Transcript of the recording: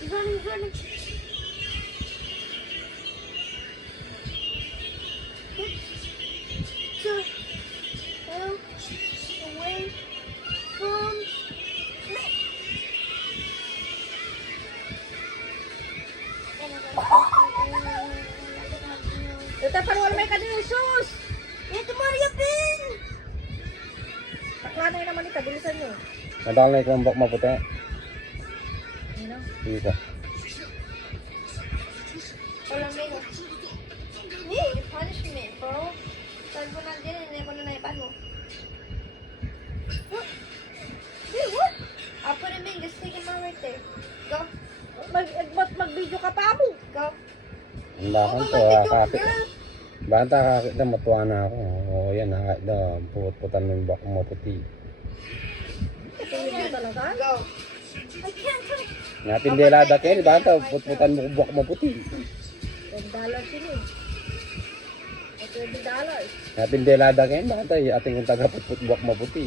He's running, he's running. So, away from me. Ito pa wala may kanina sus. Ito Maria Pin. Taklanay naman ito, bilisan nyo. Nadal na yung bak maputi. Ano? Isa. Walang meno. You punish me, bro. Saan ko na din, hindi ko na naipan mo. What? Dude, what? I'll put him in, just take him out right there. Go, Mag-video ka pa mo. go. Handa Open ko my to. video, Kakit. girl. Banta kakit na matuwa na ako. Oo yan. Nakakit na. Puput-putan mo yung bak maputi. Ito yung talaga. Go. I can't come. Napindelada kayo. Banta puput-putan mo yung bak maputi. $10 sila eh. $20. Napindelada kayo. Banta ating kong taga puput bak maputi.